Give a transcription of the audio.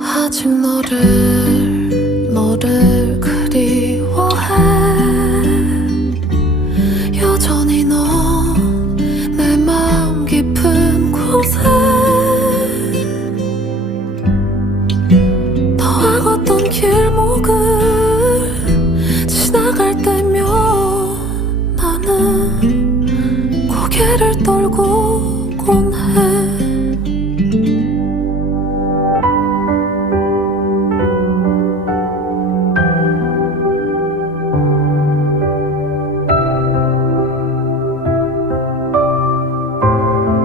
아직 너를 그리워해. 여전히 너 내 마음 깊은 곳에. 너와 걷던 길목을 지나갈 때면 나는 고개를 떨고